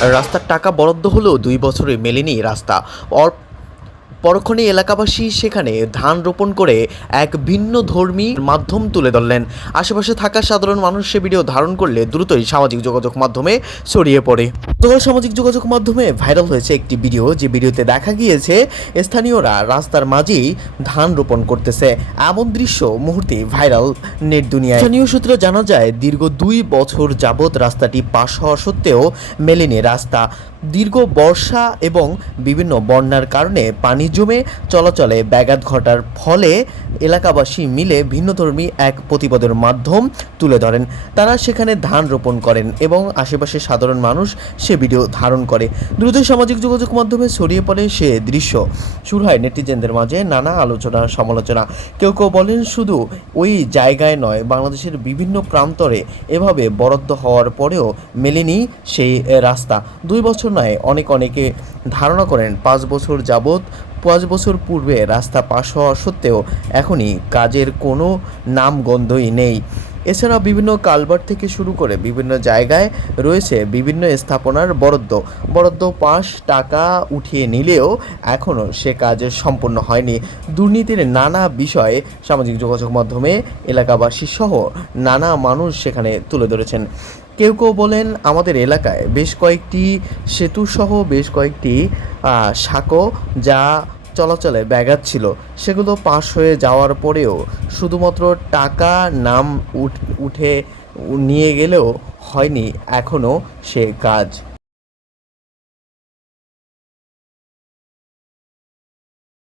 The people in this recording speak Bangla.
রাস্তার টাকা বরাদ্দ হলেও ২ বছরে মেলেনি রাস্তা। পরক্ষণে এলাকাবাসী সেখানে ধান রোপণ করে এক ভিন্ন ধর্মী মাধ্যম তুলে ধরলেন। আশেপাশে থাকা সাধারণ মানুষ সে ভিডিও ধারণ করলে দ্রুতই সামাজিক যোগাযোগ মাধ্যমে ছড়িয়ে পড়ে। গতকাল সামাজিক যোগাযোগ মাধ্যমে ভাইরাল হয়েছে একটি ভিডিও, যে ভিডিওতে দেখা গিয়েছে স্থানীয়রা রাস্তার মাঝেই ধান রোপণ করতেছে। এমন দৃশ্য মুহূর্তে ভাইরাল নেট দুনিয়ায়। স্থানীয় সূত্রে জানা যায়, দীর্ঘ ২ বছর যাবৎ রাস্তাটি পাশ হওয়া সত্ত্বেও মেলেনি রাস্তা। দীর্ঘ বর্ষা এবং বিভিন্ন বন্যার কারণে পানি জমে চলাচলে ব্যাঘাত ঘটার ফলে এলাকাবাসী মিলে ভিন্নধর্মী এক প্রতিবাদের মাধ্যম তুলে ধরেন। তারা সেখানে ধান রোপণ করেন এবং আশেপাশে সাধারণ মানুষ সে ভিডিও ধারণ করে। দ্রুত সামাজিক যোগাযোগ মাধ্যমে ছড়িয়ে পড়ে সে দৃশ্য। শুরু হয় নেটিজেনদের মাঝে নানা আলোচনা সমালোচনা। কেউ কেউ বলেন, শুধু ওই জায়গায় নয়, বাংলাদেশের বিভিন্ন প্রান্তরে এভাবে বরাদ্দ হওয়ার পরেও মেলেনি সেই রাস্তা। ২ বছর নয়, অনেকে ধারণা করেন ৫ বছর যাবৎ, ৫ বছর পূর্বে রাস্তা পাশ হওয়া সত্ত্বেও এখনই কাজের কোনো নামগন্ধই নেই। এছাড়া বিভিন্ন কালভার্ট থেকে শুরু করে বিভিন্ন জায়গায় রয়েছে বিভিন্ন স্থাপনার বরাদ্দ পাস টাকা উঠিয়ে নিলেও এখনও সে কাজ সম্পূর্ণ হয়নি। দুর্নীতির নানা বিষয়ে সামাজিক যোগাযোগ মাধ্যমে এলাকাবাসী সহ নানা মানুষ সেখানে তুলে ধরেছেন। কেউ কেউ বলেন, আমাদের এলাকায় বেশ কয়েকটি সেতু সহ বেশ কয়েকটি সাঁকো যা চলাচলে ব্যাঘাত ছিল, সেগুলো পাশ হয়ে যাওয়ার পরেও শুধুমাত্র টাকা নাম উঠে নিয়ে গেলেও হয়নি এখনও সে কাজ।